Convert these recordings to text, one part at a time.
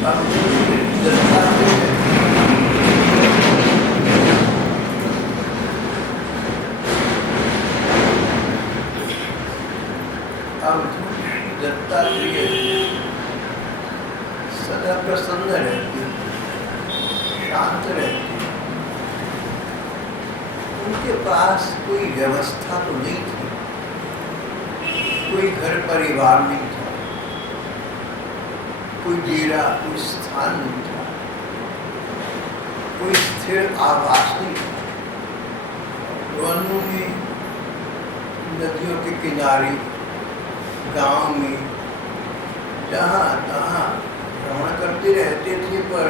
अब दत्ता दत्तात्रेय सदा प्रसन्न रहते, शांत रहते। उनके पास कोई व्यवस्था तो नहीं थी, कोई घर परिवार नहीं था, कोई डेरा, कोई स्थान नहीं था, कोई स्थिर आवास नहीं था। वनों में, नदियों के किनारे, गांव में जहाँ तहाँ भ्रमण करते रहते थे, पर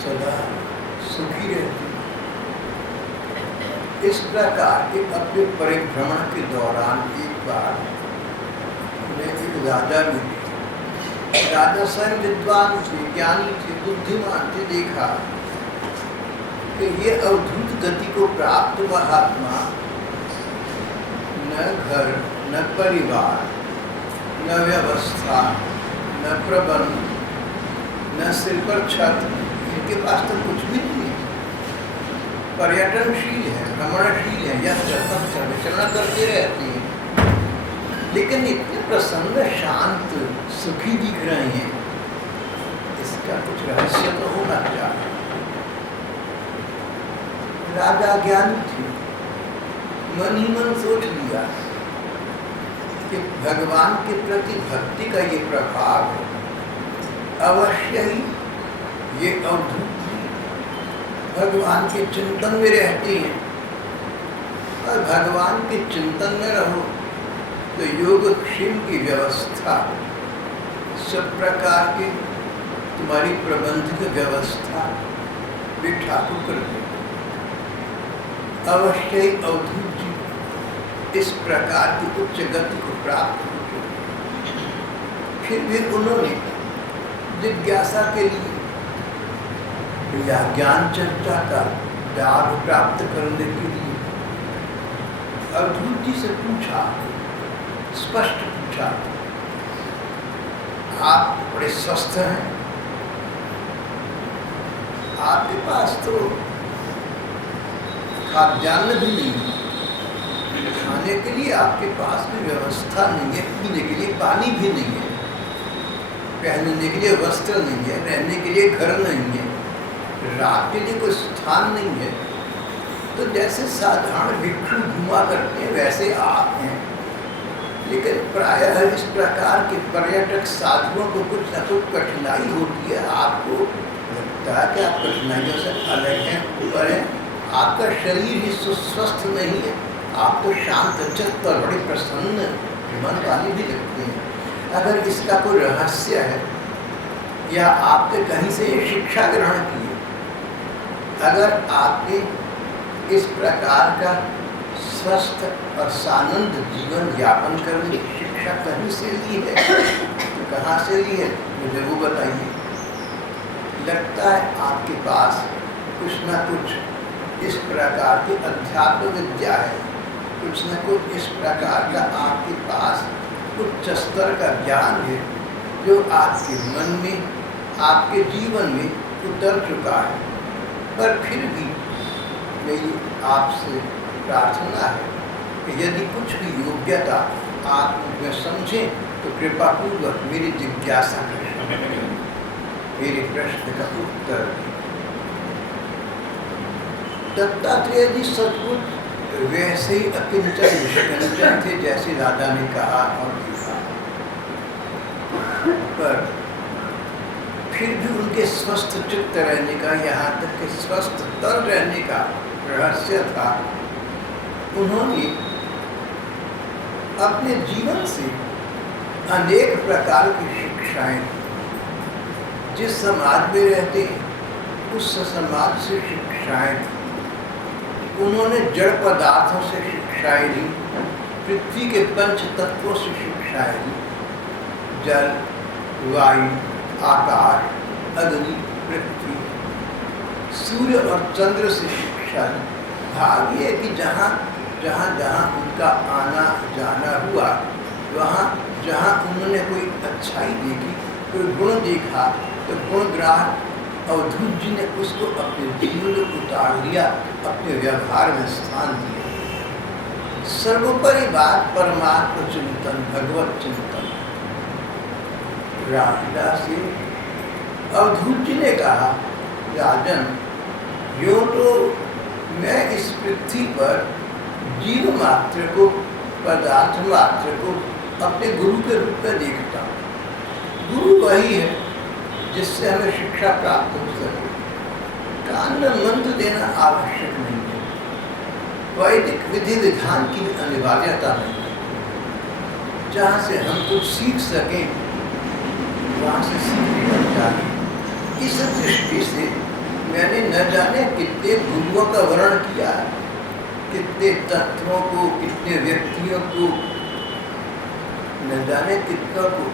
सदा सुखी रहते। इस प्रकार के अपने परिभ्रमण के दौरान एक बार उन्हें एक राजा मिले। राजा स्वयं विद्वान थे, ज्ञानी थे, बुद्धिमान थे। देखा कि ये अवधूत गति को प्राप्त महात्मा न घर, न परिवार, न व्यवस्था, न प्रबंध, न सिर पर छत, इनके पास तो कुछ भी नहीं है। पर्यटनशील है, भ्रमणशील है, यह चलना करते रहते हैं, लेकिन इतने प्रसन्न, शांत, सुखी दिख रहे हैं। इसका कुछ रहस्य तो होना चाहिए। राजा ज्ञानी थे, मन ही मन सोच लिया कि भगवान के प्रति भक्ति का ये प्रभाव है, अवश्य ही ये अवधूत भगवान के चिंतन में रहते हैं। और भगवान के चिंतन में रहो तो योगक्षेम की व्यवस्था, सब प्रकार की तुम्हारी प्रबंधित व्यवस्था भी ठाकुर कर देते। अवश्य ही अवधूत जी इस प्रकार की उच्च गति को प्राप्त होते। फिर भी उन्होंने जिज्ञासा के लिए या ज्ञान चर्चा का लाभ प्राप्त करने के लिए अवधूत जी से पूछा, स्पष्ट पूछा, आप बड़े स्वस्थ हैं, आपके पास तो खाद्यान्न भी नहीं है, खाने के लिए आपके पास भी व्यवस्था नहीं है, पीने के लिए पानी भी नहीं है, पहनने के लिए वस्त्र नहीं है, रहने के लिए घर नहीं है, रात के लिए कोई स्थान नहीं है। तो जैसे साधारण भिक्षु घुमा करते हैं वैसे आप हैं। लेकिन प्रायः इस प्रकार के पर्यटक साधुओं को कुछ न कुछ कठिनाई होती है। आपको लगता है कि आप कठिनाइयों से अलग हैं, ऊपर हैं, आपका शरीर ही सुस्वस्थ नहीं है, आप तो शांत चित्त और बड़े प्रसन्न मन वाले भी लगते हैं। अगर इसका कोई रहस्य है या आपने कहीं से शिक्षा ग्रहण की है, अगर आपने इस प्रकार का स्वस्थ और सानंद जीवन यापन करने की शिक्षा कहीं से ली है तो कहाँ से ली है मुझे वो बताइए। लगता है आपके पास कुछ न कुछ इस प्रकार की अध्यात्म विद्या है, कुछ न कुछ इस प्रकार का आपके पास उच्च स्तर का ज्ञान है जो आपके मन में, आपके जीवन में उतर चुका है। पर फिर भी मेरी आपसे प्रार्थना है कि यदि कुछ भी योग्यता आप मुझमें समझें तो कृपा पूर्वक मेरी जिज्ञासा करें, मेरे प्रश्न का उत्तर दें। दत्तात्रेय जी सचमुच वैसे ही अकिंचन निष्कंचन थे जैसे राजा ने कहा और देखा, पर फिर भी उनके स्वस्थ चित्त रहने का, यहाँ तक कि स्वस्थ तन रहने का रहस्य था। उन्होंने अपने जीवन से अनेक प्रकार की शिक्षाएं, जिस समाज में रहते हैं उस समाज से शिक्षाएं, उन्होंने जड़ पदार्थों से शिक्षाएं ली, पृथ्वी के पंच तत्वों से शिक्षाएं ली, जल, वायु, आकाश, अग्नि, पृथ्वी, सूर्य और चंद्र से शिक्षा ली। भाग्य है कि जहाँ जहाँ जहाँ उनका आना जाना हुआ, वहाँ जहाँ उन्होंने कोई अच्छाई देखी कोई गुण देखा तो गुणग्राह अवधूत जी ने उसको अपने जीवन में उतार लिया, अपने व्यवहार में स्थान दिया। सर्वोपरि बात परमात्मा चिंतन, भगवत चिंतन। रामदास जी अवधूत जी ने कहा, राजन, यूं तो मैं इस पृथ्वी पर जीव मात्र को, पदार्थ मात्र को अपने गुरु के रूप में देखता हूँ। गुरु वही है जिससे हमें शिक्षा प्राप्त हो सके। कान में मंत्र देना आवश्यक नहीं है, वैदिक विधि विधान की अनिवार्यता नहीं है। जहाँ से हम कुछ सीख सकें वहाँ से सीखना चाहिए। इस दृष्टि से मैंने न जाने कितने गुरुओं का वर्णन किया है, कितने तत्वों को, कितने व्यक्तियों को, न जाने कितनों को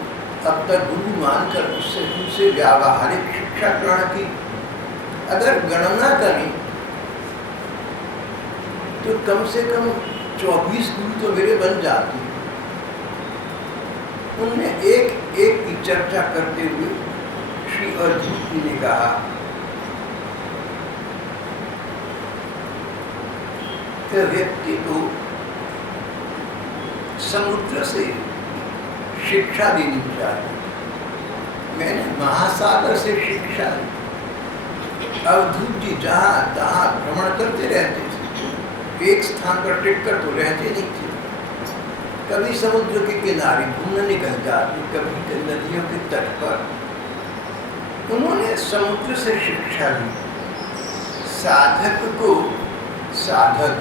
अब तक गुरु मानकर उससे व्यावहारिक शिक्षा ग्रहण की। अगर गणना करें तो कम से कम 24 गुरु तो मेरे बन जाते हैं। उनने एक एक की चर्चा करते हुए श्री अवधूत जी ने कहा कि व्यक्ति को समुद्र से शिक्षा देनी चाहिए। मैंने महासागर से शिक्षा ली। अवधूत जी जहाँ तहाँ भ्रमण करते रहते थे, एक स्थान पर टिककर तो रहते नहीं थे। कभी समुद्र के किनारे घूमने निकल जाते, कभी नदियों के तट पर। उन्होंने समुद्र से शिक्षा ली। साधक को, साधक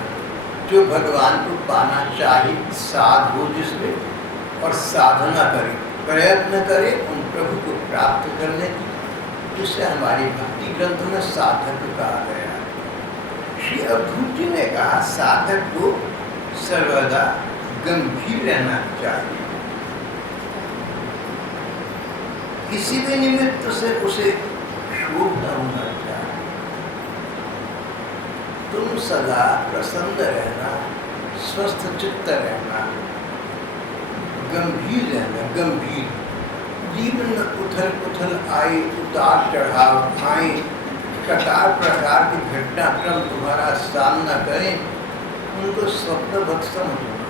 जो भगवान को पाना चाहे, साध हो जिसमें, और साधना करे, प्रयत्न करे उन प्रभु को प्राप्त करने की, जिससे हमारी भक्ति ग्रंथ में साधक कहा गया है। श्री अवधूत जी ने कहा, साधक को सर्वदा गंभीर रहना चाहिए। किसी भी निमित्त से उसे शोक न होना चाहिए। तुम सदा प्रसन्न रहना, स्वस्थ चित्त रहना, गंभीर रहना। गंभीर जीवन में उथल पुथल आए, उतार चढ़ाव आए, प्रकार प्रकार के घटनाक्रम तुम्हारा सामना करें, उनको स्वप्नवत समझना।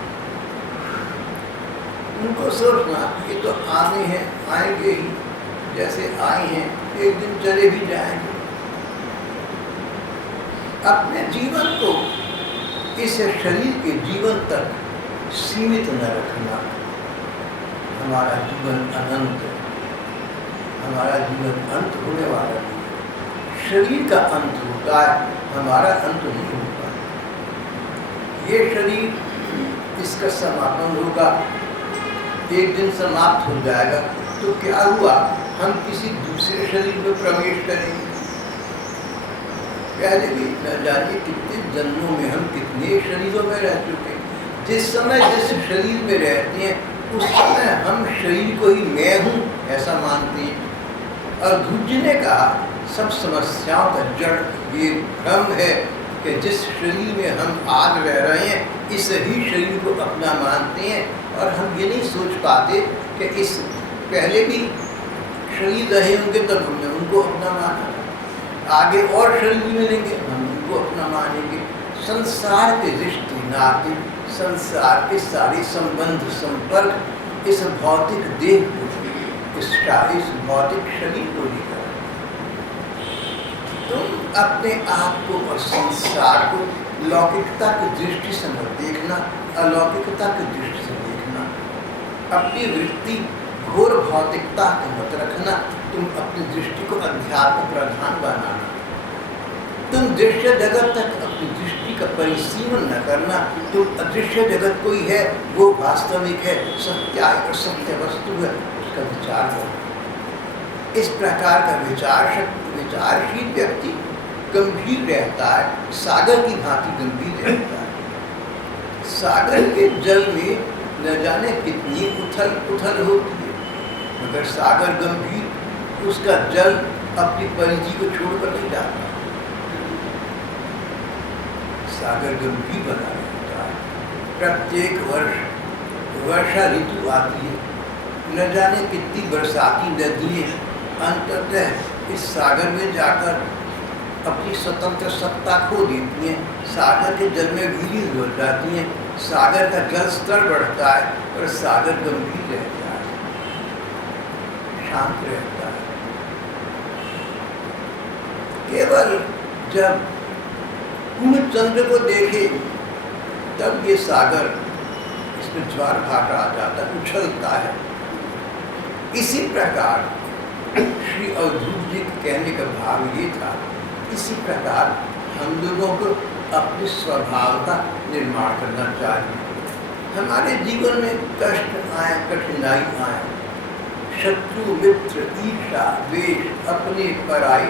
उनको सोचना ये तो आने हैं, आएंगे ही, जैसे आए हैं एक दिन चले भी जाएंगे। अपने जीवन को इस शरीर के जीवन तक सीमित न रखना। हमारा जीवन अनंत है, हमारा जीवन अंत होने वाला नहीं। शरीर का अंत होता है, हमारा अंत नहीं होता। ये शरीर, इसका समापन होगा, एक दिन समाप्त हो जाएगा, तो क्या हुआ? हम किसी दूसरे शरीर में प्रवेश करेंगे। पहले भी न जानिए कितने जन्मों में हम कितने शरीरों में रह चुके। जिस समय जिस शरीर में रहते हैं उस समय हम शरीर को ही मैं हूँ ऐसा मानते हैं। और अवधूत जी ने कहा, सब समस्याओं का जड़ ये भ्रम है कि जिस शरीर में हम आज रह रहे हैं इस ही शरीर को अपना मानते हैं, और हम ये नहीं सोच पाते कि इस पहले भी शरीर रहे होंगे तब हमने उनको अपना माना, आगे और शरीर मिलेंगे हम उनको अपना मानेंगे। संसार के रिश्ते नाते, संसार के सारे संबंध संपर्क इस भौतिक देह को, इस भौतिक शरीर को लेकर। तुम अपने आप को और संसार को लौकिकता की दृष्टि से मत देखना, अलौकिकता की दृष्टि से देखना। अपनी वृत्ति घोर भौतिकता को मत रखना, तुम अपनी दृष्टि को अध्यात्म प्रधान बनाना। तुम दृश्य जगत तक अपनी दृष्टि का परिसीमन न करना। तुम अदृश्य जगत कोई है, वो वास्तविक है, सत्य और सत्य वस्तु है, उसका विचार करो। इस प्रकार का विचारशील व्यक्ति गंभीर रहता है, सागर की भांति गंभीर रहता है। सागर के जल में न जाने कितनी उथल पुथल होती है, मगर सागर गंभीर, उसका जल अपनी परिधि को छोड़कर नहीं जाता। सागर गंभीर बना रहता है। प्रत्येक वर्ष वर्षा ऋतु आती है, न जाने कितनी बरसाती नदियाँ अंततः इस सागर में जाकर अपनी स्वतंत्र सत्ता खो देती हैं, सागर के जल में विलीन हो जाती हैं, सागर का जल स्तर बढ़ता है और सागर गंभीर रहता है, शांत रहता है। केवल जब पूर्ण चंद्र को देखे तब ये सागर, इसमें ज्वार भाटा आ जाता है, उछलता है। इसी प्रकार श्री अवधूत जी के कहने का भाव ये था, इसी प्रकार हम लोगों को अपने स्वभाव का निर्माण करना चाहिए। हमारे जीवन में कष्ट आए, कठिनाई आए, शत्रु मित्र ईर्षा द्वेष अपने पराई,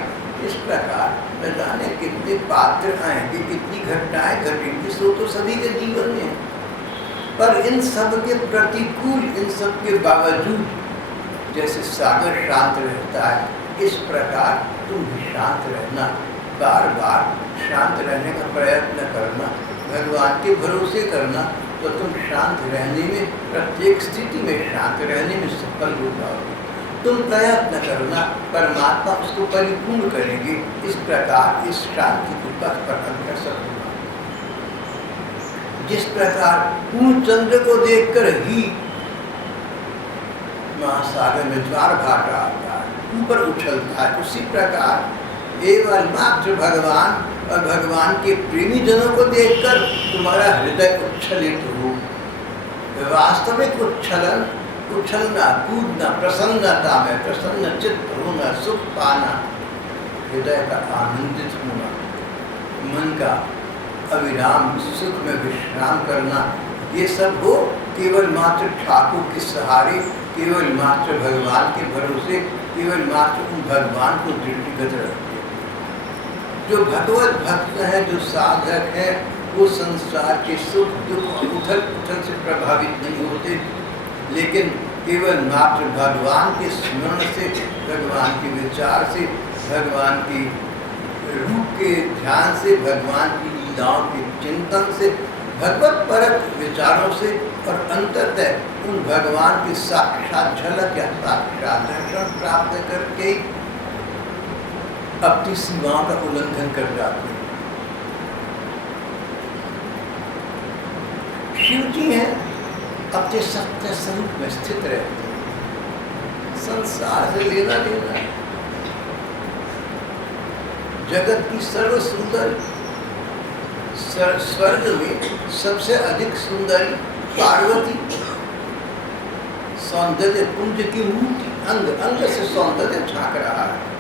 इस प्रकार न जाने कितने पात्र आएंगे, कितनी घटनाएं घटेंगी, सो तो सभी के जीवन में है। पर इन सब के प्रतिकूल, इन सब के बावजूद जैसे सागर शांत रहता है, इस प्रकार तुम भी शांत रहना, बार बार शांत रहने का प्रयत्न करना, भगवान के भरोसे करना, तो तुम शांत रहने में, प्रत्येक स्थिति में शांत रहने में सफल हो जाओगे। तुम प्रयत्न करना, परमात्मा उसको परिपूर्ण करेंगे। इस प्रकार इस शांति के पथ पर अग्रसर होना। जिस प्रकार पूर्ण चंद्र को देखकर ही महासागर में ज्वार भाटा आता है, ऊपर उछलता है, उसी प्रकार केवल मात्र भगवान और भगवान के प्रेमी जनों को देखकर तुम्हारा हृदय उच्छलित हो। वास्तविक उच्छलन, उछलना, कूदना, प्रसन्नता में प्रसन्न चित्त होना, सुख पाना, हृदय का आनंदित होना, मन का अविराम सुख में विश्राम करना, ये सब हो केवल मात्र ठाकुर के सहारे, केवल मात्र भगवान के भरोसे, केवल मात्र उन भगवान को दृष्टिगत रखते। जो भगवत भक्त है, जो साधक है, वो संसार के सुख दुख उथल पुथल से प्रभावित नहीं होते, लेकिन केवल मात्र भगवान के स्मरण से, भगवान के विचार से, भगवान की रूप के ध्यान से, भगवान की लीलाओं के चिंतन से, भगवत परक विचारों से और अंततः उन भगवान की साक्षात झलक या साक्षात दर्शन प्राप्त करके अपनी सीमाओं का उल्लंघन कर जाते हैं। शिव जी हैं, अपने सत्य स्वरूप में स्थित रहते हैं, संसार से लेना देना है। जगत की सर्व सुंदर, स्वर्ग में सबसे अधिक सुंदरी पार्वती, सौंदर्य पुंज की मूर्ति, अंग अंग से सौंदर्य झांक रहा है।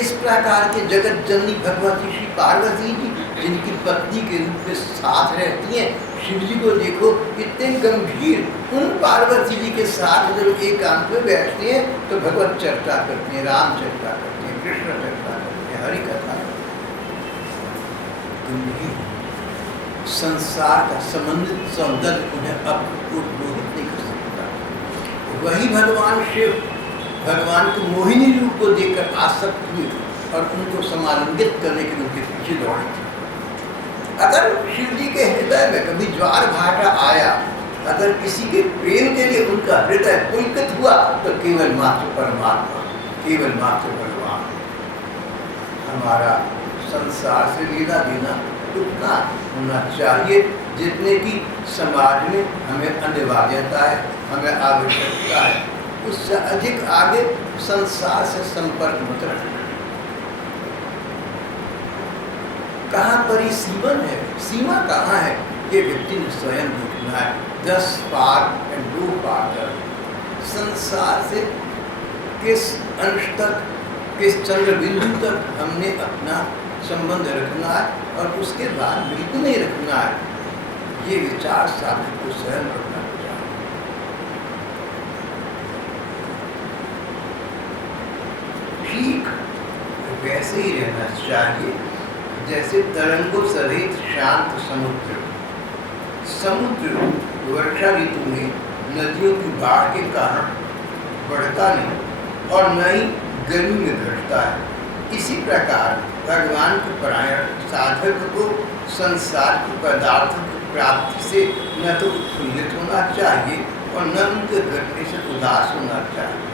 इस प्रकार के जगत जननी भगवती श्री पार्वती जी, जिनकी पत्नी के रूप में साथ रहती हैं, शिव जी को देखो इतने गंभीर, उन पार्वती जी के साथ जब एकांत में बैठते हैं तो भगवत चर्चा करते हैं, राम चर्चा करते हैं, कृष्ण चर्चा करते हैं, हरि कथा। गंभीर संसार का संबंधित सौंदर्य उन्हें अब मोहित नहीं कर सकता। वही भगवान शिव भगवान को मोहिनी रूप को देखकर आसक्त हुए और उनको समालिंगित करने के उनके पीछे दौड़े थे। अगर शिव जी के हृदय में कभी ज्वार भाटा आया, अगर किसी के प्रेम के लिए उनका हृदय पुलकित हुआ, तो केवल मात्र परमात्मा, केवल मात्र भगवान। हमारा संसार से लेना देना उतना होना चाहिए जितने की समाज में हमें अनिवार्यता है, हमें आवश्यकता है। उससे अधिक आगे संसार से संपर्क मत रखना। कहाँ पर ही सीमन है, सीमा कहाँ है, ये व्यक्ति ने स्वयं देखना है। 10 पार एंड 2 पार तक संसार से किस अंश तक, किस चंद्र बिंदु तक हमने अपना संबंध रखना है और उसके बाद बिल्कुल नहीं रखना है। ये विचार साधक को स्वयं रखना चाहिए। ठीक वैसे ही रहना चाहिए जैसे तरंगों सहित शांत समुद्र। समुद्र वर्षा ऋतु में नदियों की बाढ़ के कारण बढ़ता नहीं और न ही गर्मी में घटता है। इसी प्रकार भगवान के परायण साधक को संसार की पदार्थ की प्राप्ति से न तो उत्फुल्लित होना चाहिए और न उनके घटने से उदास होना चाहिए।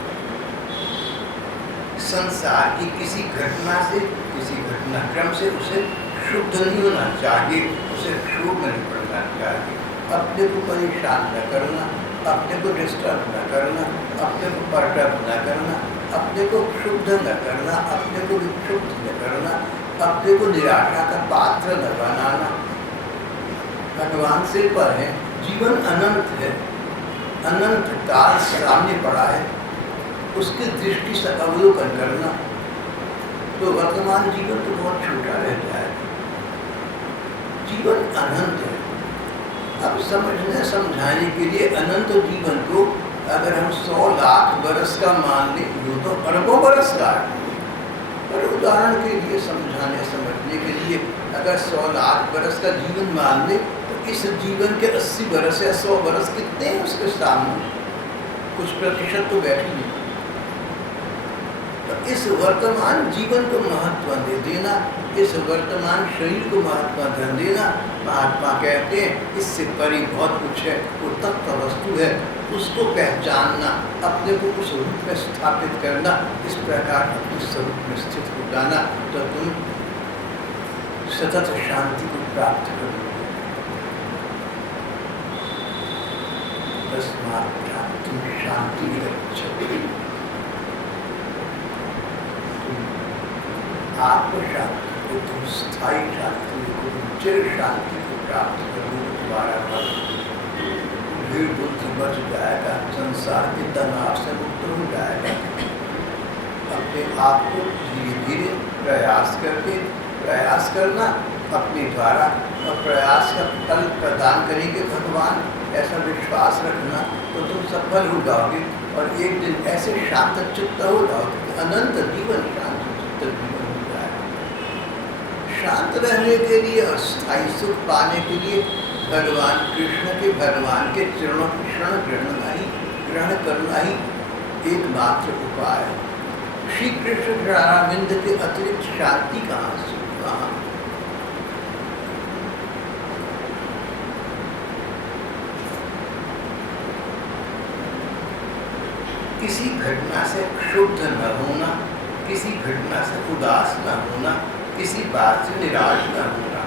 संसार की किसी घटना से, किसी घटनाक्रम से उसे शुद्ध नहीं होना चाहिए, उसे क्षोभ नहीं पड़ना चाहिए। अपने को परेशान न करना, अपने को डिस्टर्ब न करना, अपने को परटर्ब न करना, अपने को क्षुब्ध न करना, अपने को विक्षुब्ध न करना, अपने को निराशा का पात्र न बनाना। भगवान सिर पर है, जीवन अनंत है, अनंत काल सामने पड़ा है, उसकी दृष्टि से अवलोकन करना, तो वर्तमान जीवन तो बहुत छोटा रह जाएगा। जीवन अनंत है। अब समझने समझाने के लिए अनंत जीवन को अगर हम 100 लाख बरस का मान लें, वो तो अरबों बरस का है, पर उदाहरण के लिए समझाने समझने के लिए अगर 100 लाख बरस का जीवन मान लें, तो इस जीवन के 80 बरस या 100 बरस कितने हैं उसके सामने? कुछ प्रतिशत तो बैठी नहीं। तो इस वर्तमान जीवन को महत्व दे देना, इस वर्तमान शरीर को महत्व दे देना। महात्मा कहते हैं इससे परे बहुत कुछ है, वो तत्व वस्तु है, उसको पहचानना, अपने को उस रूप में स्थापित करना, इस प्रकार अपने स्वरूप में स्थित हो जाना, तो तुम सतत शांति को प्राप्त करोगे। तस्मात् तुम शांति गच्छति, आत्म शांति को, तुम स्थायी शांति को, चिर शांति को प्राप्त करोगे। तुम्हारा मन भीड़ बुद्धि बच जाएगा, संसार के तनाव से मुक्त हो जाएगा। अपने आप को धीरे धीरे प्रयास करना अपने द्वारा, और प्रयास का फल प्रदान करेंगे भगवान, ऐसा विश्वास रखना, तो तुम सफल हो जाओगे और एक दिन ऐसे शांत चित्त हो जाओगे कि अनंत जीवन शांत चित्त जीवन हो जाएगा। शांत रहने के लिए और स्थायी सुख पाने के लिए भगवान कृष्ण के, भगवान के चरणों की शरण ग्रहण करना ही एकमात्र उपाय है। श्री कृष्ण चरणारविंद के अतिरिक्त शांति कहाँ से, कहाँ? किसी घटना से क्षुब्ध न होना, किसी घटना से उदास न होना, किसी बात से निराश न होना।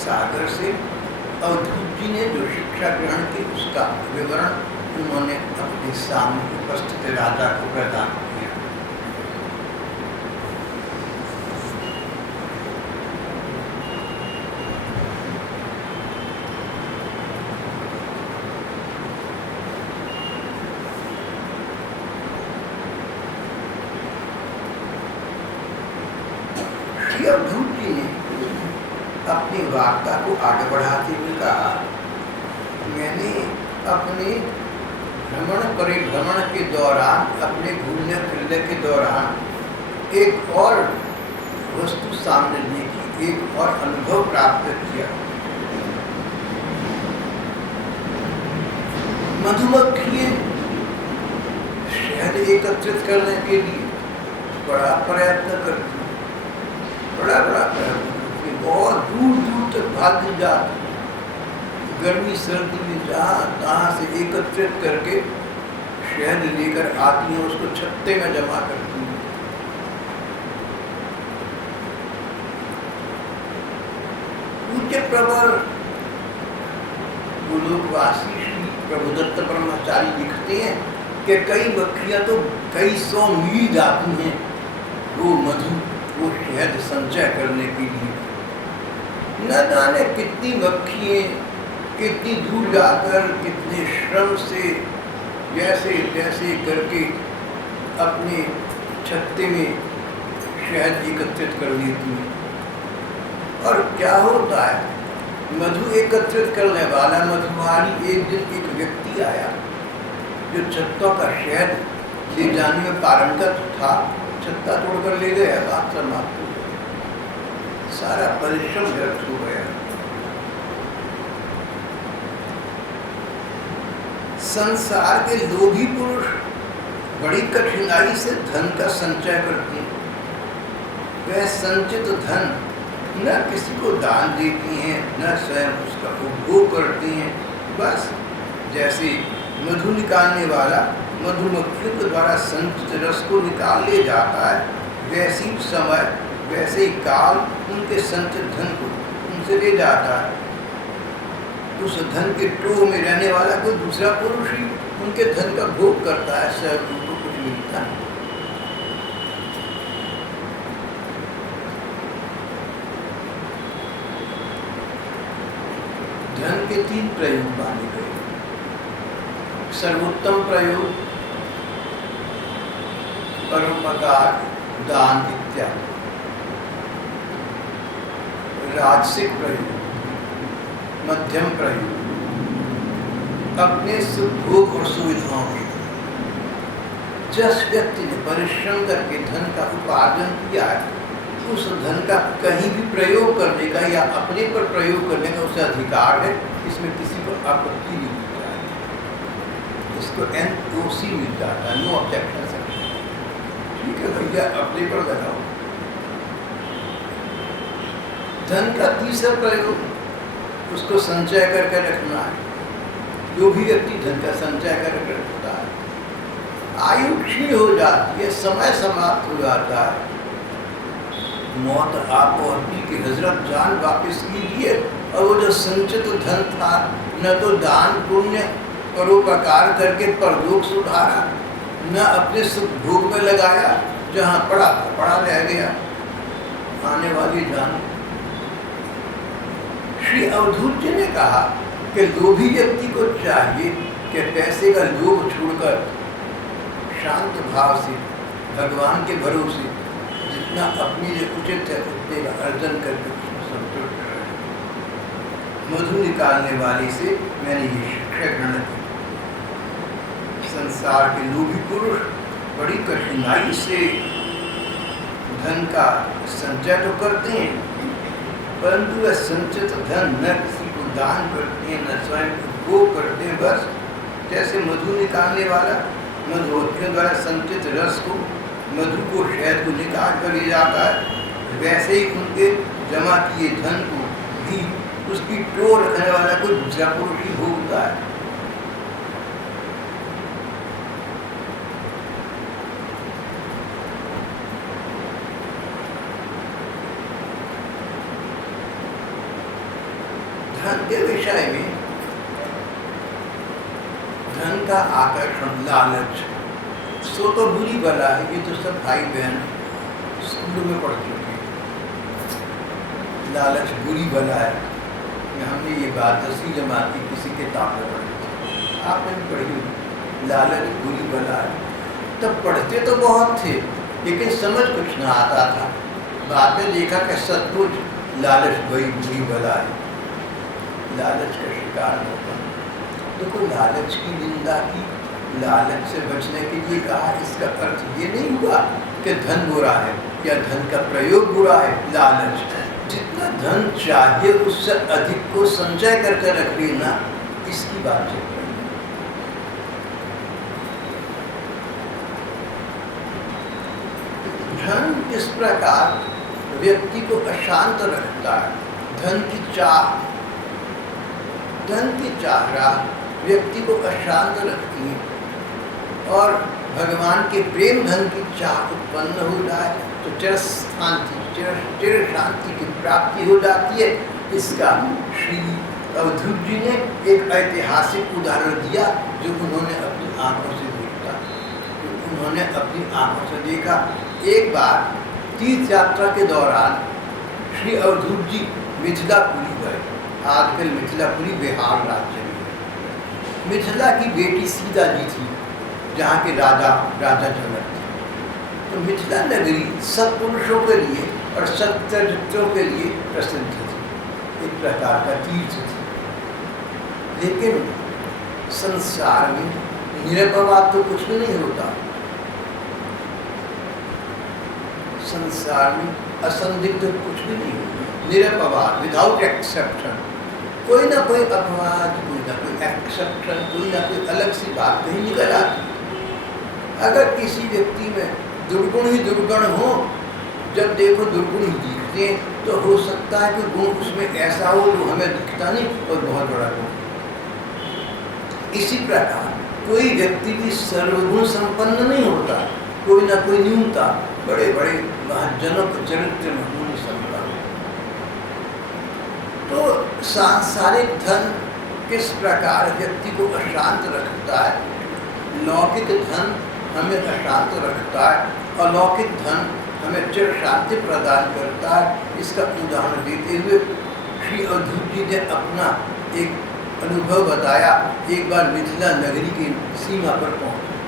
सागर से अवधूत जी ने जो शिक्षा ग्रहण की, उसका विवरण उन्होंने अपने सामने उपस्थित राजा को प्रदान किया। श्री अवधूत जी ने अपनी वार्ता को आगे बढ़ाते हुए कहा, मैंने अपने परिभ्रमण के दौरान, अपने घूमने फिरने के दौरान एक और वस्तु सामने देखी, एक और अनुभव प्राप्त किया। मधुमक्खियां शहद एकत्रित करने के लिए बड़ा प्रयत्न करती, बड़ा प्रयत्न करती, बहुत दूर दूर तक भाग जाती, गर्मी सर्दी में जहाँ तहाँ से एकत्रित करके शहद लेकर आती हैं, उसको छत्ते में जमा करती हैं। पूज्य प्रवर गोलोकवासी श्री प्रभुदत्त ब्रह्मचारी लिखते हैं कि कई मक्खियां तो कई 100 मील जाती हैं वो मधु, वो शहद संचय करने के लिए। न जाने कितनी मक्खियां कितनी दूर जाकर, कितने श्रम से जैसे तैसे करके अपने छत्ते में शहद एकत्रित कर लेती हैं। और क्या होता है, मधु एकत्रित करने वाला मधुमारी, एक दिन एक व्यक्ति आया जो छत्तों का शहद ले जाने में पारंगत था, छत्ता तोड़कर ले गया, बात समाप्त हो गई, सारा परिश्रम व्यर्थ हो गया। संसार के लोभी पुरुष बड़ी कठिनाई से धन का संचय करते हैं। वह संचित धन न किसी को दान देती हैं, न स्वयं उसका उपभोग करती हैं, बस जैसे मधु निकालने वाला मधुमक्खियों के द्वारा संचित रस को निकाल ले जाता है, वैसे ही समय वैसे ही काल उनके संचित धन को उनसे ले जाता है। उस धन के टोह में रहने वाला कोई दूसरा पुरुष ही उनके धन का भोग करता है, सब उनको कुछ मिलता है। धन के 3 प्रयोग माने गए। सर्वोत्तम प्रयोग परोपकार, दान इत्यादि। राजसिक प्रयोग, मध्यम प्रयोग अपने सुख भोग और सुविधाओं के। जिस व्यक्ति ने परिश्रम करके धन का उपार्जन किया है, उस धन का कहीं भी प्रयोग करने का या अपने पर प्रयोग करने का उसे अधिकार है। इसमें किसी को आपत्ति नहीं मिल जाती, इसको NOC मिल जाता है, नो ऑब्जेक्शन। ठीक है भैया, अपने पर लगाओ। धन का तीसरा प्रयोग उसको संचय करके रखना है। जो भी व्यक्ति धन का संचय करके रखता है, आयु क्षीण हो जाती है, समय समाप्त हो जाता है, मौत आप और की हजरत जान वापस कीजिए। और वो जो संचित धन था, न तो दान पुण्य परोपकार करके परलोक सुधारा, न अपने सुख भोग में लगाया, जहाँ पड़ा था पड़ा रह गया, आने वाली जान। श्री अवधूत जी ने कहा कि लोभी व्यक्ति को चाहिए कि पैसे का लोभ छोड़कर शांत भाव से भगवान के भरोसे जितना अपने लिए उचित है उतने का अर्जन करके संतुष्ट रहे। मधु निकालने वाले से मैंने ये शिक्षा ग्रहण की। संसार के लोभी पुरुष बड़ी कठिनाई से धन का संचय तो करते हैं, परंतु वह संचित धन न किसी को दान करते हैं, न स्वयं उपभोग करते हैं। बस जैसे मधु निकालने वाला मधुमक्खियों द्वारा संचित रस को, मधु को, शहद को निकाल कर ले जाता है, वैसे ही उनके जमा किए धन को भी उसकी टोह रखने वाला कोई दूसरा पुरुष ही भोगता है। धन के विषय में धन का आकर्षण, लालच, सो तो बुरी बला है। ये तो सब भाई बहन स्कूल में पढ़ चुके हैं। लालच बुरी बला है। हमने ये बात 10वीं जमात की किसी किताब में पढ़ी थी, आपने भी पढ़ी। लालच बुरी बला है। तब पढ़ते तो बहुत थे, लेकिन समझ कुछ ना आता था। बाद में देखा कि सचमुच लालच बड़ी बुरी बला है। लालच का शिकार न बनो। तो कोई लालच की निंदा की, लालच से बचने के लिए कहा। इसका अर्थ ये नहीं हुआ कि धन बुरा है या धन का प्रयोग बुरा है। लालच, जितना धन चाहिए उससे अधिक को संचय करके रख लेना, इसकी बात चल रही है। धन किस प्रकार व्यक्ति को अशांत रखता है। धन की चाह, धन की चाह व्यक्ति को अशांत रखती है, और भगवान के प्रेम धन की चाह उत्पन्न हो जाए तो चिर शांति की प्राप्ति हो जाती है। इसका श्री अवधूत जी ने एक ऐतिहासिक उदाहरण दिया, जो उन्होंने अपनी आंखों से देखा। उन्होंने अपनी आंखों से देखा। एक बार तीर्थ यात्रा के दौरान श्री अवधूत जी मिथिलापुरी गए। आजकल मिथिलापुरी बिहार राज्य में। मिथिला की बेटी सीता जी थी, जहाँ के राजा जनक थे। तो मिथिला नगरी सत्पुरुषों के लिए और सत्चरित्रों के लिए प्रसिद्ध थी, एक प्रकार का तीर्थ थी। लेकिन संसार में निरपवाद तो कुछ भी नहीं होता। संसार में असंदिग्ध कुछ भी नहीं होता। निरपवाद, विदाउट एक्सेप्शन, कोई ना कोई अपवाद, कोई ना कोई एक्सेप्शन, कोई ना कोई अलग सी बात कहीं निकल आती। अगर किसी व्यक्ति में दुर्गुण ही दुर्गुण हो, जब देखो दुर्गुण ही दिखते हैं, तो हो सकता है कि गुण उसमें ऐसा हो जो हमें दिखता नहीं और बहुत बड़ा गुण। इसी प्रकार कोई व्यक्ति भी सर्वगुण संपन्न नहीं होता, कोई ना कोई न्यूनता, बड़े बड़े महाजनों के चरित्र में होने संपन्न। तो सांसारिक धन किस प्रकार व्यक्ति को अशांत रखता है, लौकिक धन हमें अशांत रखता है, अलौकिक धन हमें चिर शांति प्रदान करता है। इसका उदाहरण देते हुए श्री अवधूत जी ने अपना एक अनुभव बताया। एक बार मिथिला नगरी की सीमा पर पहुंचे,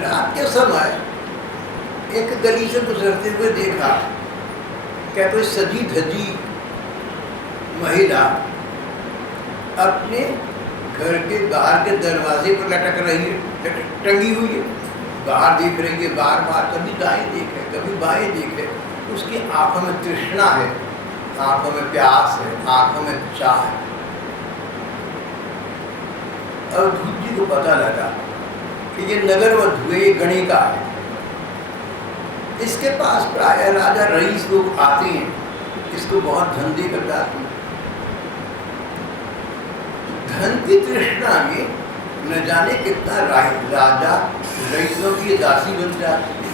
रात के समय एक गली से गुजरते हुए देखा क्या कोई सजी धजी महिला अपने घर के बाहर के दरवाजे पर लटक रही है, टंगी हुई है, बाहर देख रही है, बार बार कभी दाएं देखे कभी बाएं देखे। उसकी आंखों में तृष्णा है, आंखों में प्यास है, आंखों में चाह है। अवधूत जी को पता लगा कि ये नगर वधू है, ये गणिका है। इसके पास प्राय राजा रईस लोग आते हैं, इसको बहुत धन देकर जाते हैं। धन की तृष्णा में न जाने कितना राजा रईसों की दासी बन जाती है।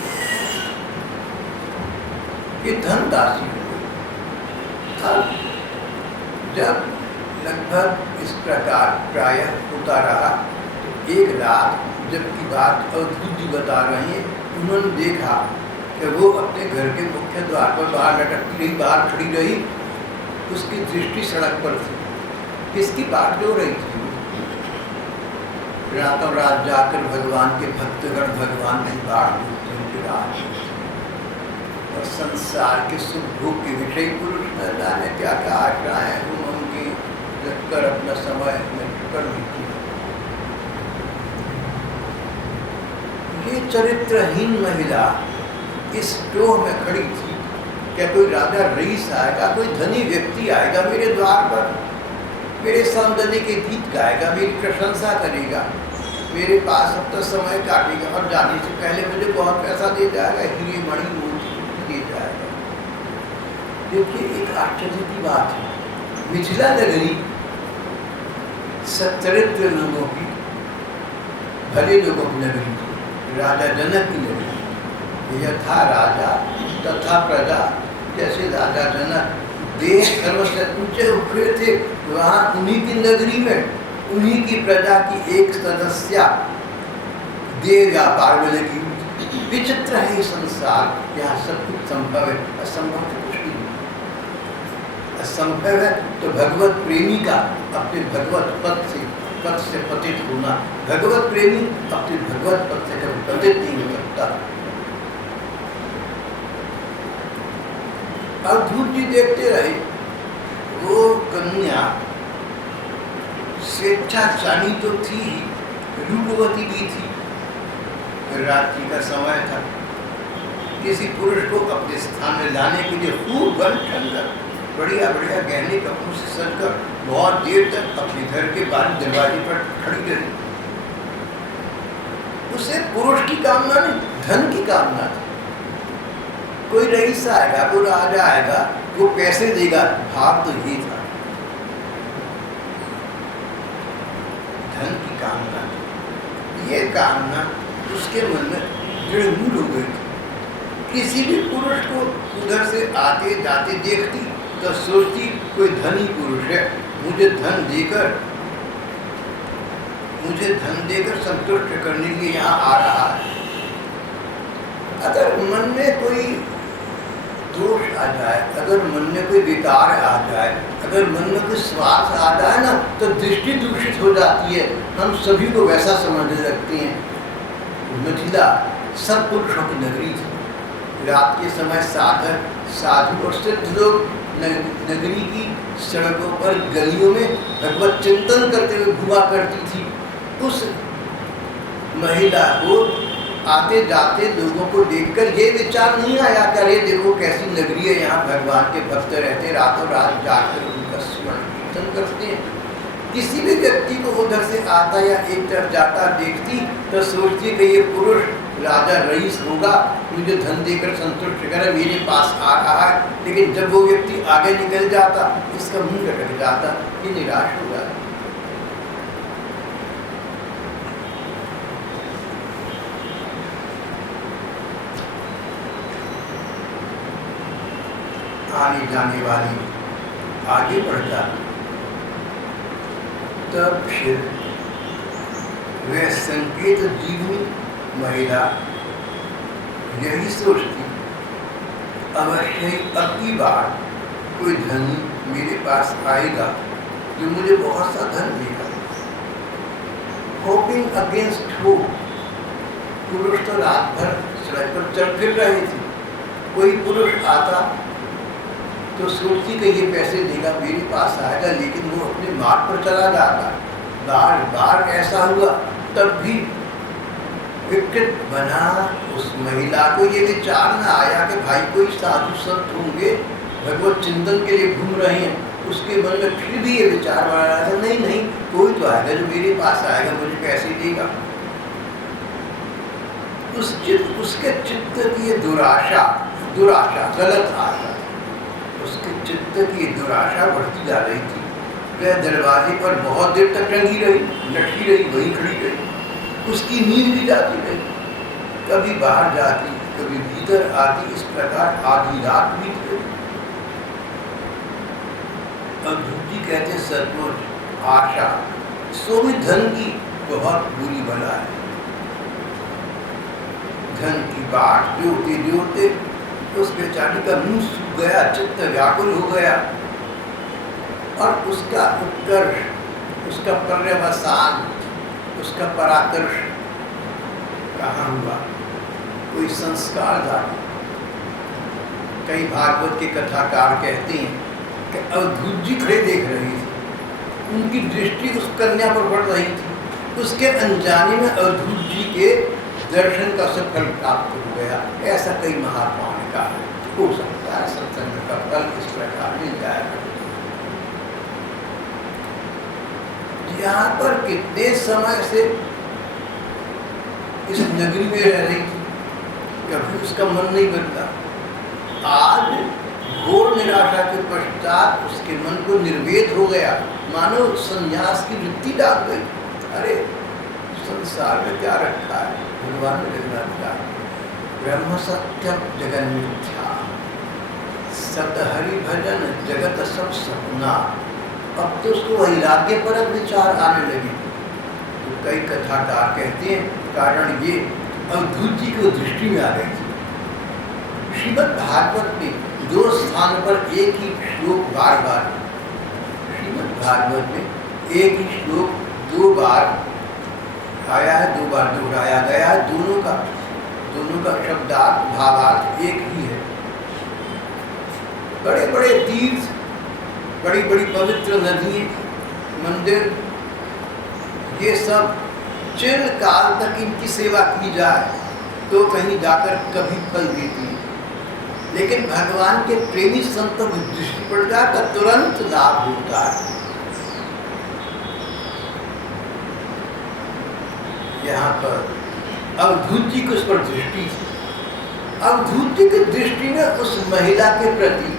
ये धन दासी है। अब जब लगभग इस प्रकार प्रायः होता रहा, एक रात जबकि बात अवधूत जी बता रहे हैं, उन्होंने देखा कि वो अपने घर के मुख्य द्वार पर बाहर लटकती रही, बाहर खड़ी रही। उसकी दृष्टि सड़क पर थी, किसकी बाट जो रही थी। रातों रात जाकर भगवान के भक्तगण भगवान की बाट और संसार के सुख भोग के विषय पुरुष न जाने क्या क्या आशाएं उनकी लगकर अपना समय कर लेती। ये चरित्रहीन महिला इस टोह में खड़ी थी। क्या कोई राजा रईस आएगा, कोई धनी व्यक्ति आएगा मेरे द्वार पर, मेरे सौंदर्य के गीत गाएगा, मेरी प्रशंसा करेगा, मेरे पास अब तक समय काटेगा और जाने से पहले मुझे बहुत पैसा दे जाएगा, हीरे मणि मोती दे जाएगा। देखिए एक आश्चर्य की बात है, मिथिला नगरी सच्चरित्र लोगों की, भले लोगों की नगरी थी, राजा जनक की नगरी। यह था राजा तथा प्रजा। जैसे राजा जनक देश धर्म से ऊंचे उठे थे, वहाँ उन्हीं की नगरी में उन्हीं की प्रजा की एक सदस्या देह व्यापार में लगी। विचित्र है ये संसार, यहाँ सब कुछ संभव है, असंभव तो कुछ नहीं। असंभव है तो भगवत प्रेमी का अपने भगवत पद से पतित होना, भगवत प्रेमी अपने भगवत पद से कभी पतित नहीं हो सकता। अवधूत जी देखते रहे, वो कन्या स्वेच्छाचारी तो थी, रूपवती भी थी। रात्रि का समय था, किसी पुरुष को अपने स्थान में लाने के लिए खूब बन ठंडा बढ़िया बढ़िया गहने कपड़ों से सजकर बहुत देर तक अपने घर के बाहर दरवाजे पर खड़ी रही। उसे पुरुष की कामना नहीं, धन की कामना थी। कोई रईस आएगा, कोई राजा आएगा, वो पैसे देगा, भाव तो ये था, धन की कामना थी। ये कामना उसके मन में दृढ़ हो गई थी। किसी भी पुरुष को उधर से आते जाते देखती तो सोचती कोई धनी पुरुष है, मुझे धन देकर संतुष्ट करने के लिए यहाँ आ रहा है। अगर मन में कोई दोष आ जाए, अगर मन में कोई विकार आ जाए, अगर मन में कोई स्वार्थ आ जाए ना, तो दृष्टि दूषित हो जाती है। हम सभी को वैसा समझने लगते हैं। मिथिला सब पुरुषों की नगरी थी। रात के समय साधक, साधु और सिद्ध लोग नगरी की सड़कों पर, गलियों में भगवत चिंतन करते हुए घुमा करती थी। उस महिला को आते जाते लोगों को देखकर ये विचार नहीं आया कि अरे देखो कैसी नगरी है, यहाँ भगवान के भक्त रहते, रातों रात जाकर उनका स्मरण कीर्तन करते हैं। किसी भी व्यक्ति को उधर से आता या एक तरफ जाता देखती तो सोचती कि ये पुरुष राजा रईस होगा, मुझे धन देकर संतुष्ट करे, मेरे पास आ रहा है, लेकिन जब वो व्यक्ति आगे निकल जाता, इसका मुंह लटक जाता, ये निराश हो जाता। आने जाने वाली आगे बढ़ जाती, तब फिर वह संकेत जीवी महिला यही सोचती, अवश्य ही अब की बार कोई धनी मेरे पास आएगा जो मुझे बहुत सा धन देगा। होपिंग अगेंस्ट होप, पुरुष तो रात भर सड़क पर चल फिर रहे थे, कोई पुरुष आता तो सोचती कि ये पैसे देगा, मेरे पास आएगा, लेकिन वो अपने मार्ग पर चला जाता। बार बार ऐसा हुआ, तब भी विकृत बना उस महिला को ये विचार न आया कि भाई कोई साधु संत होंगे, भगवत चिंतन के लिए घूम रहे हैं। उसके मन में फिर भी ये विचार आ रहा था, नहीं नहीं, कोई तो आएगा जो मेरे पास आएगा, मुझे पैसे देगा। उसके चित्त की दुराशा, गलत आशा, उसके चित्त की दुराशा बढ़ती जा रही थी। वह दरवाजे पर बहुत देर तक टंगी रही, लटकी रही, वहीं खड़ी रही। उसकी नींद भी जाती रही, कभी बाहर जाती, कभी भीतर आती, इस प्रकार आधी रात बीत गई। अद्भुत जी कहते सचमुच आशा सो भी धन की बहुत बुरी बला है। धन की बाट जोते जोते उस बेचारी का मुंह सूख गया, चित्त व्याकुल हो गया, और उसका उत्कर्ष, उसका पर्यवसान, उसका पराकर्ष कहाँ हुआ? कोई संस्कार जागे। कई भागवत के कथाकार कहते हैं कि अवधूत जी खड़े देख रही थी, उनकी दृष्टि उस कन्या पर पड़ रही थी, उसके अनजाने में अवधूत जी के दर्शन का सफल प्राप्त हो गया। ऐसा कई महात्माओं ने कहा है। हो सकता है सत्संग का फल इस प्रकार मिल जाएगा। यहाँ पर कितने समय से इस नगरी में रह रही थी, कभी उसका मन नहीं बदला। आज घोर निराशा के पश्चात उसके मन को निर्वेद हो गया, मानो संन्यास की वृत्ति डाल गई। अरे संसार में क्या रखा है, भगवान ने लिखना दिया, ब्रह्म सत्यम जगन मिथ्या, सत हरि भजन जगत सब सपना। अब तो उसको वैराग्य परक विचार आने लगे। तो कई कथाकार कहते हैं कारण ये अवधूत जी को दृष्टि में आ गई थी। श्रीमद् भागवत में 2 स्थान पर एक ही श्लोक बार बार, श्रीमद् भागवत में एक ही श्लोक 2 बार आया है, 2 बार दोहराया गया है। दोनों का शब्दार्थ भावार्थ एक ही है। बड़े बड़े तीर्थ, बड़ी बड़ी पवित्र नदी, मंदिर, ये सब चिर काल तक इनकी सेवा की जाए तो कहीं जाकर कभी फल देती है, लेकिन भगवान के प्रेमी संतों की दृष्टि पड़ जाए तो तुरंत लाभ होता है। यहाँ पर अवधूत जी को उस पर दृष्टि थी। अवधूत जी की दृष्टि में उस महिला के प्रति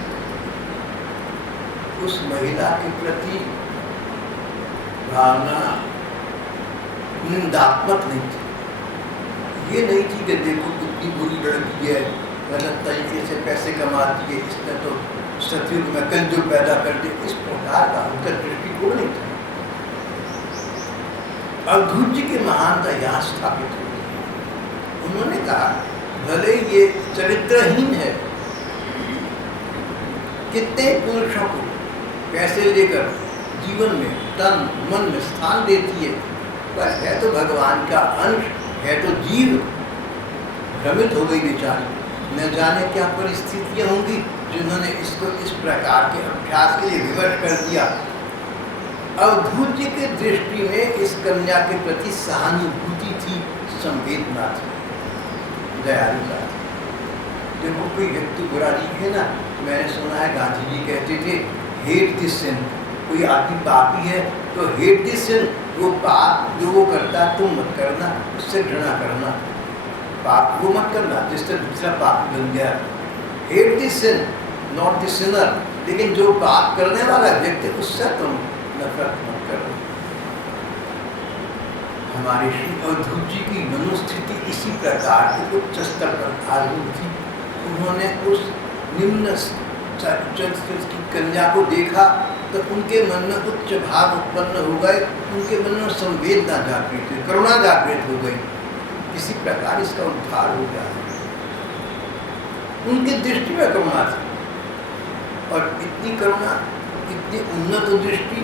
भावना निंदात्मक नहीं थी। ये नहीं थी कि देखो कितनी बुरी लड़की है, गलत तरीके से पैसे कमाती है, इसने तो सतयुग में कलयुग पैदा कर दिया, इस प्रकार का उनका दृष्टिकोण नहीं था। अवधूत जी की महानता यहाँ स्थापित हुई। उन्होंने कहा भले ये चरित्रहीन है, कितने पुरुषों को पैसे लेकर जीवन में तन मन में स्थान देती है, पर है तो भगवान का अंश, है तो जीव। भ्रमित हो गई बेचारी, न जाने क्या परिस्थितियां होंगी जिन्होंने इसको इस प्रकार के अभ्यास के लिए विवश कर दिया। अवधूत जी की दृष्टि में इस कन्या के प्रति सहानुभूति थी, संवेदना थी, दयालुता थी। जब वो कोई व्यक्ति बुरा दिखे ना, मैंने सुना है गांधी जी कहते थे हेट दिस सिन, कोई आदमी पापी है तो हेट दिस सिन, वो पाप जो वो करता तुम मत करना, उससे घृणा करना। पाप वो मत करना जिससे दूसरा पाप बन गया। Hate the sin not the sinner, लेकिन जो पाप करने वाला व्यक्ति उससे तुम नफरत मत करो। हमारी श्री अवधूत जी की मनोस्थिति इसी प्रकार की उच्च स्तर पर आरूढ़ थी। उन्होंने उस निम्न की कन्या को देखा तो उनके मन में उच्च भाव उत्पन्न हो गए, उनके मन में संवेदना जागृत हुई, करुणा जागृत हो गई। इसी प्रकार इसका उद्धार हो गया। उनकी दृष्टि में करुणा थी और इतनी करुणा, इतनी उन्नत दृष्टि,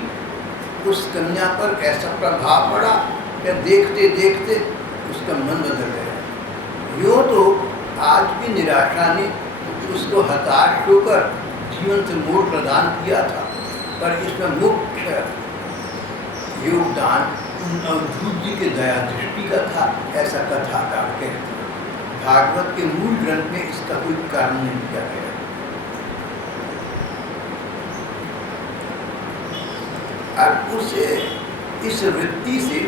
उस कन्या पर ऐसा प्रभाव पड़ा कि देखते देखते उसका मन बदल गया। यूँ तो आज भी निराशा ने उसको हताश होकर जीवन से मोड़ प्रदान किया था, पर इसमें मुख्य योगदान उन अवधूत जी के दया दृष्टि का था, ऐसा कथाकार कहते हैं। भागवत के मूल ग्रंथ में इसका कोई कारण नहीं दिया गया। अब उसे इस वृत्ति से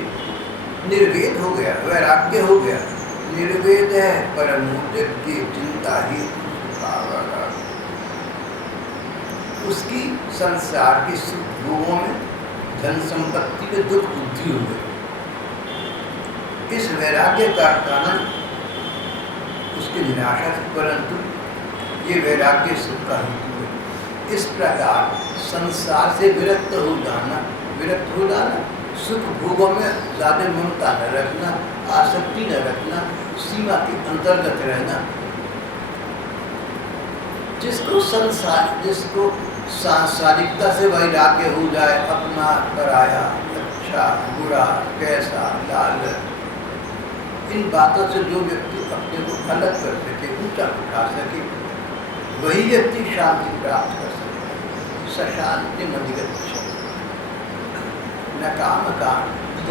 निर्वेद हो गया, वैराग्य हो गया। निर्वेद है परम की चिंता ही उसकी संसार के सुख भोगों में, धन संपत्ति में दुख बुद्धि हो गई। इस वैराग्य का कारण उसकी निराशा थी, परंतु ये वैराग्य सुख का हेतु है। इस प्रकार संसार से विरक्त हो जाना, सुख भोगों में ज़्यादा ममता न रखना, आसक्ति न रखना, सीमा के अंतर्गत रहना। जिसको सांसारिकता से वैराग्य हो जाए, अपना पराया, अच्छा बुरा, कैसा, लालच, इन बातों से जो व्यक्ति अपने को अलग कर सके, ऊंचा उठा सके, वही व्यक्ति शांति प्राप्त कर सके। सशांति मधिगच्छ न काम काम।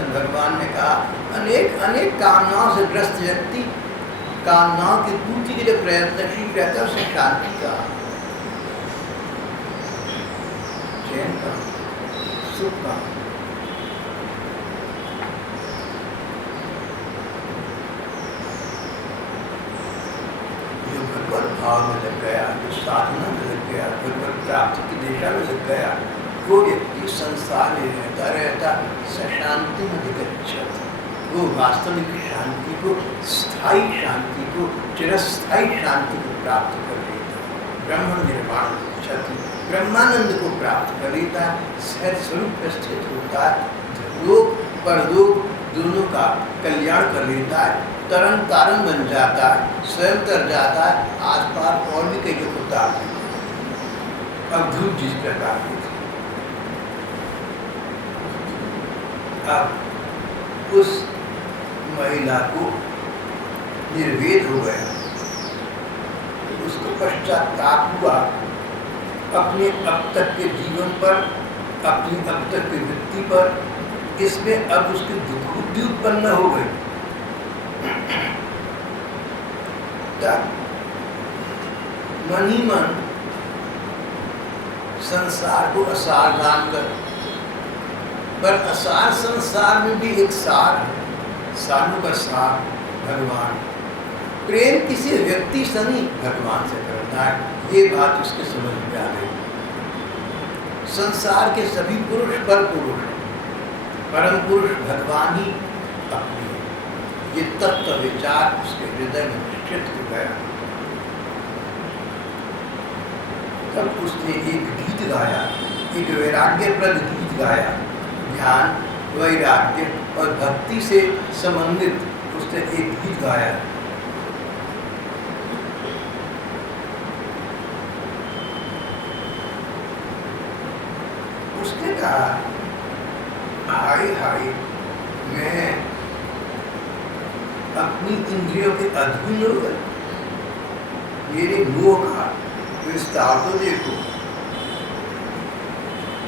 भगवान ने कहा अनेक अनेक कामनाओं से ग्रस्त व्यक्ति कामनाओं की पूर्ति के लिए प्रयत्नशील रहता है, उसे शांति का, चैन का, सुख का। जो भगवत भाव में लग गया, जो साधना में लग गया, भगवत प्राप्ति की दिशा में लग गया, वो व्यक्ति संसार में रहता सशांति में अधिगच्छति। वो वास्तविक शांति को, स्थायी शांति को, चिरस्थायी शांति को प्राप्त कर लेता है। ब्रह्म निर्वाण क्षति, ब्रह्मानंद को प्राप्त कर लेता है, सहज स्वरूप में स्थित होता है, लोक परलोक दोनों का कल्याण कर लेता है, तरन तारण बन जाता है, स्वयं तर जाता है, आस पास और भी कई को उतार देता है। अवधूत जिस प्रकार की थी। अब उस महिला को निर्वेद हो गया, उसको पश्चाताप हुआ अपने अब तक के जीवन पर, अपनी अब तक की वृत्ति पर। इसमें अब उसकी दुख बुद्धि उत्पन्न हो गई। तब मन ही मन संसार को असार जानकर, पर असार संसार में भी एक सार है, साधु का सार भगवान। प्रेम किसी व्यक्ति से नहीं, भगवान से करना है। ये बात उसके समझ में आ गई। संसार के सभी पुरुष पर पुरुष, परम पुरुष भगवान ही अपनी है। ये तत्व विचार उसके हृदय में निश्चित हो गया। तब उसने एक गीत गाया, एक वैराग्यप्रद गीत गाया। ध्यान, वैराग्य और भक्ति से समन्वित उसने एक गीत गाया। उसने कहा, हाय हाय, मैं अपनी इंद्रियों के अधीन हो गया। मेरे मोह का विस्तार तो देखो।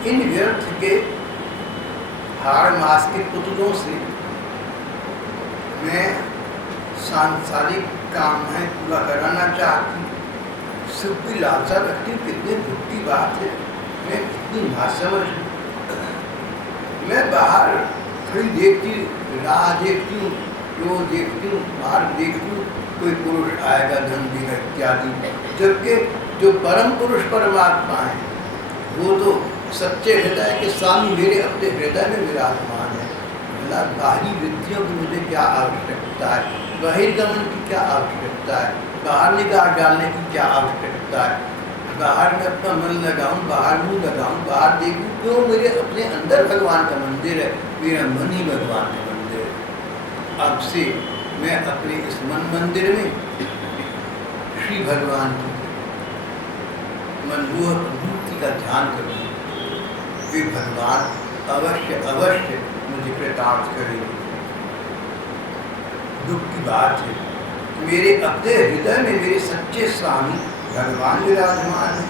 इन व्यर्थ के हाड़ मास के पुतलों से मैं सांसारिक कामनाएं पूरा कराना चाहती, सुख की लालसा रखती। कितनी दुख की बात है, मैं कितनी नासमझ हूँ। मैं बाहर खड़ी देखती, राह देखती हूँ, जो देखती हूँ, मार्ग देखती हूँ, कोई पुरुष आएगा धन देगा इत्यादि, जबकि जो परम पुरुष परमात्मा है वो तो सच्चे हृदय के स्वामी मेरे अपने हृदय में विराजमान है। बोला बाहरी वृत्तियों की मुझे क्या आवश्यकता है, बहिर्गमन की क्या आवश्यकता है, बाहर निगाह डालने की क्या आवश्यकता है, बाहर में अपना मन लगाऊं, बाहर मुंह लगाऊं, बाहर देखूं, क्यों? मेरे अपने अंदर भगवान का मंदिर है, मेरा मन ही भगवान का मंदिर है। अब से मैं अपने इस मन मंदिर में श्री भगवान की मनमोहक मूर्ति का ध्यान करूँ, वे भगवान अवश्य अवश्य मुझे कृतार्थ करेंगे। दुख की बात है, मेरे अपने हृदय में मेरे सच्चे स्वामी भगवान विराजमान है,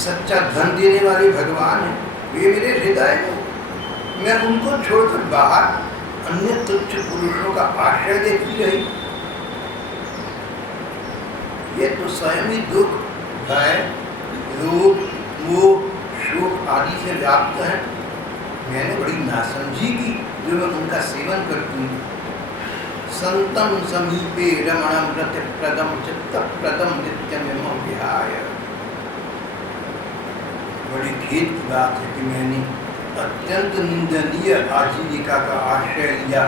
सच्चा धन देने वाले भगवान है, वे मेरे हृदय में। मैं उनको छोड़कर बाहर अन्य तुच्छ पुरुषों का आश्रय देखती रही। ये तो स्वयं ही दुख, भय, रोग, मोह, शोक आदि से व्याप्त है। मैंने बड़ी नासमझी की जो मैं उनका सेवन करती हूँ। संतम समीपे रमणम रति प्रदम चित्त प्रदम नित्यम विहाय। बड़ी खेद की बात है कि मैंने अत्यंत निंदनीय आजीविका का आश्रय लिया,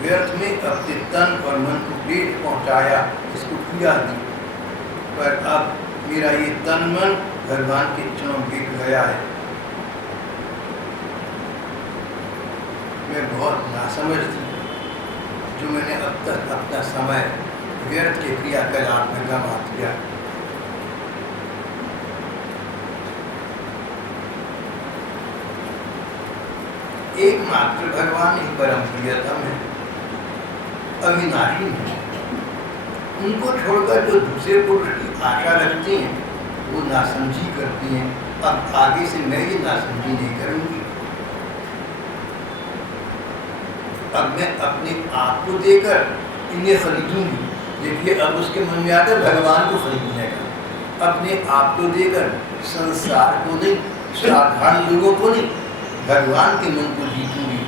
व्यर्थ में अपने तन और मन को क्लेश पहुँचाया, इसको पीड़ा दी। पर अब मेरा ये तन मन भगवान के चरणों में गिर गया है। मैं बहुत नासमझ थी जो मैंने अब तक अपना समय व्यर्थ के क्रियाकलाप में गंवा दिया। एकमात्र भगवान ही परम प्रियतम है, अविनाशी है। उनको छोड़कर जो दूसरे पुरुष की आशा रखती हैं वो नासमझी करती हैं। अब आगे से मैं ये नासमझी नहीं करूँगी। अब मैं अपने आप को देकर इन्हें खरीदूंगी। देखिए अब उसके मन में आता है भगवान को खरीदने का। अपने आप को देकर संसार को नहीं, साधारण लोगों को नहीं, भगवान के मन को जीतूंगी।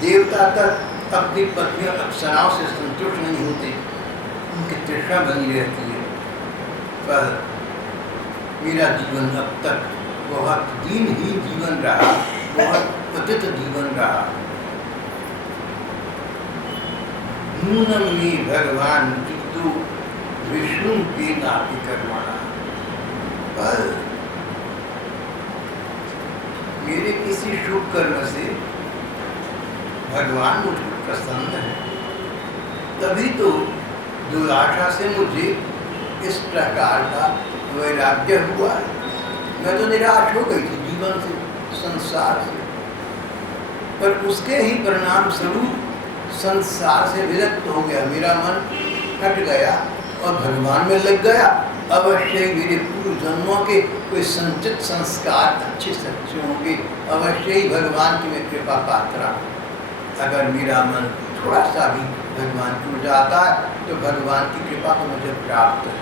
देवता तक अपनी पत्नियों अप्सराओं से संतुष्ट नहीं होते, उनकी तृष्णा बनी रहती है। पर मेरा जीवन अब तक बहुत दीनहीन जीवन रहा, बहुत पतित जीवन रहा। नूनम में भगवान किंतु विष्णु के नापी कर्मणा। पर मेरे किसी शुभ कर्म से भगवान मुझ पर प्रसन्न है, तभी तो दुराशा से मुझे इस प्रकार का वैराग्य हुआ है। मैं तो निराश हो गई थी जीवन से, संसार से, पर उसके ही परिणाम स्वरूप संसार से विरक्त हो गया। मेरा मन हट गया और भगवान में लग गया। अवश्य ही मेरे पूर्व जन्मों के कोई संचित संस्कार अच्छे सच्चे होंगे, अवश्य ही भगवान की मैं कृपा पात्रा। अगर मेरा मन थोड़ा सा भी भगवान को जाता है तो भगवान की कृपा तो मुझे प्राप्त है।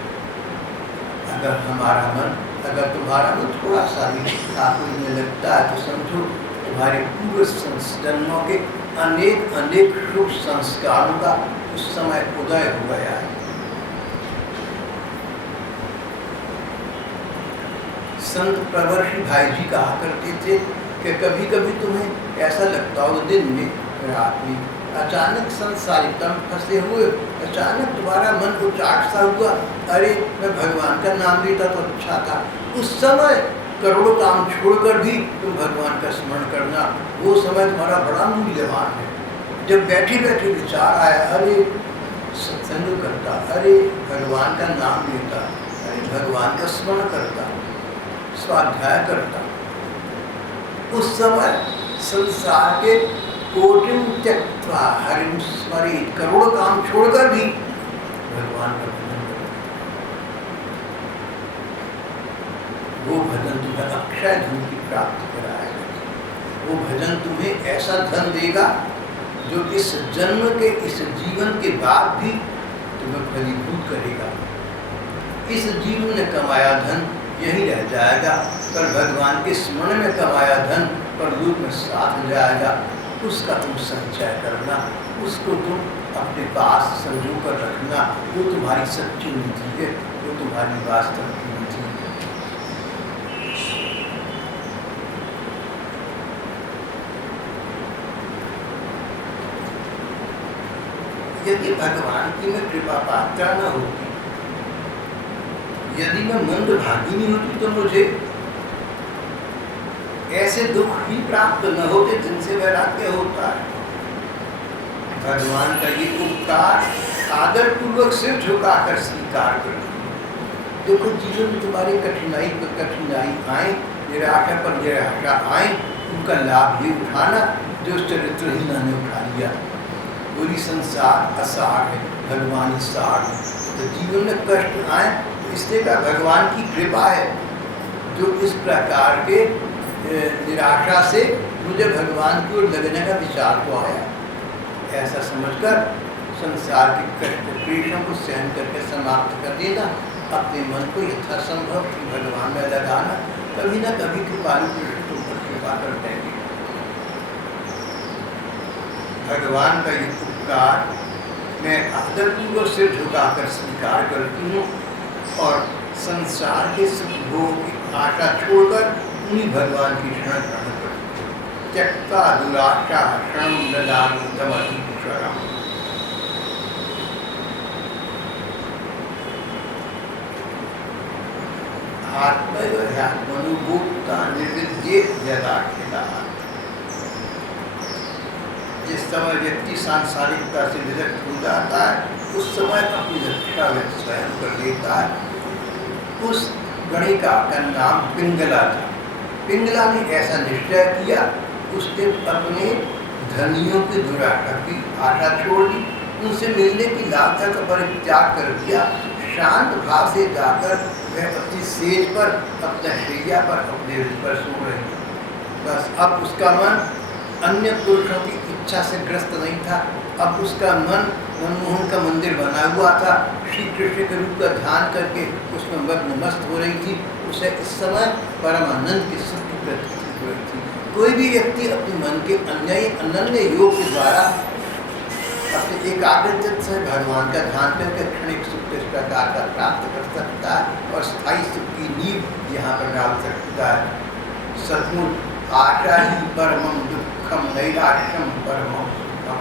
अगर हमारा मन, अगर तुम्हारा मन थोड़ा सा भी आपको में लगता है तो समझो तुम्हारे पूर्व जन्मों के अनेक अनेक शुभ संस्कारों का उस समय उदय हो गया है। संत प्रवर्षी भाई जी कहा करते थे कि कभी कभी तुम्हें ऐसा लगता हो दिन में, रात में अचानक संसारिकता में फंसे हुए, अचानक तुम्हारा मन उचाट सा हुआ, अरे मैं भगवान का नाम लेता तो अच्छा था। उस समय करोड़ों काम छोड़कर भी तुम भगवान का स्मरण करना, वो समय तुम्हारा बड़ा मूल्यवान है। जब बैठे बैठे विचार आया, अरे सत्संग करता, अरे भगवान का नाम लेता, अरे भगवान का स्मरण करता, स्वाध्याय करता, उस समय संसार के कोटिन त्यक्त्वा हरिं स्मरेत्, करोड़ों काम छोड़कर भी भगवान का भजन करो। वो भजन तुम्हें अक्षय धन की प्राप्ति कराएगा। वो भजन तुम्हें ऐसा धन देगा जो इस जन्म के, इस जीवन के बाद भी तुम्हें फलीभूत करेगा। इस जीवन में कमाया धन यही रह जाएगा, पर भगवान के स्मरण में कमाया धन परलोक में साथ जाएगा। उसका तुम संचय करना, उसको तुम अपने पास संजो कर रखना। वो तुम्हारी सच्ची नीति है, वो तुम्हारी वास्तविक नीति है। यदि भगवान की मैं कृपा पात्र न होती, यदि मैं मंदभागी नहीं होती, तो मुझे ऐसे दुख ही प्राप्त न होते जिनसे वैराग्य होता है। भगवान का ये उपकार आदर पूर्वक सिर झुकाकर स्वीकार कर। देखो, जीवन में तुम्हारी कठिनाई पर कठिनाई आए, निराशा पर निराशा आए, उनका लाभ भी उठाना जो चरित्रहीन ने उठा लिया। पूरी संसार असार है, भगवान सार है। तो जीवन में कष्ट आए तो इसलिए का भगवान की कृपा है, जो इस प्रकार के निराशा से मुझे भगवान की ओर लगने का विचार को आया। ऐसा समझकर संसार के कष्ट क्लेशों को सहन करके समाप्त कर देना, अपने मन को यथासंभव भगवान में लगाना, कभी ना कभी कृपालु कृष्ण पर कृपा कर देंगे। भगवान का ये उपकार मैं आदरपूर्वक सिर झुकाकर स्वीकार करती हूँ और संसार के सुख भोग की आशा छोड़कर उन्हीं भगवान की शरण ग्रहण करती हूँ। त्यक्ता दुराशा शरण ददामीश्वरम। आत्मनुभूता निर्विद्ये यदाखिला। जिस समय व्यक्ति सांसारिकता से विरक्त हो जाता है, उस समय अपनी रक्षा वे स्वयं कर लेता है। उस गणिका का नाम पिंगला था। पिंगला ने ऐसा निश्चय किया, उसने अपने धनियों की दुराशा की आशा छोड़ दी, उनसे मिलने की लालसा का परित्याग कर दिया। शांत भाव से जाकर वह अपनी सेज पर, अपने शैया पर, अपने हृदय पर सो रही। बस अब उसका मन अन्य पुरुषों की इच्छा से ग्रस्त नहीं था। अब उसका मन मनमोहन का मंदिर बना हुआ था। श्री कृष्ण के रूप का ध्यान करके उसमें मग्न मस्त हो रही थी। उसे इस समय परमानंद की सुख की प्रतीति हो रही थी। कोई भी व्यक्ति अपने मन के अनन्य योग के द्वारा अपने एकाग्रचित्त से भगवान का ध्यान करके क्षणिक सुख इस प्रकार का प्राप्त कर सकता है और स्थायी सुख की नींव यहाँ पर डाल सकता है। सचमुच आशा ही परमम दुखम नैराश्यम परमम सुखम।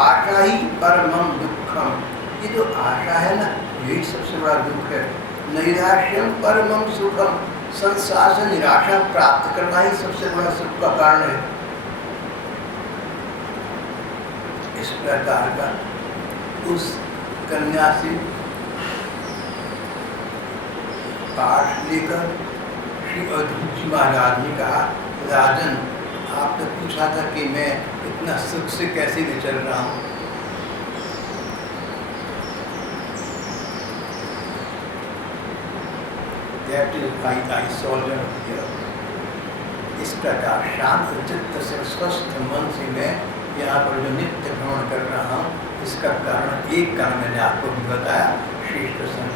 आशा ही परमम दुखम, ये जो आशा है ना, यही सबसे बड़ा दुख है। नैराश्यम परमम सुखम, संसार से निराशा प्राप्त करना ही सबसे बड़ा सुख का कारण है। इस प्रकार का उस कन्या से पाठ लेकर श्री अवधूत जी महाराज ने कहा, राजन आपने पूछा था कि मैं इतना सुख से कैसे विचर रहा हूँ। That is why I sojourn here. इस प्रकार शांत चित्त से स्वस्थ मन से मैं यहाँ पर जो नित्य भ्रमण कर रहा हूँ, इसका कारण एक कारण मैंने आपको भी बताया। श्रेष्ठ संत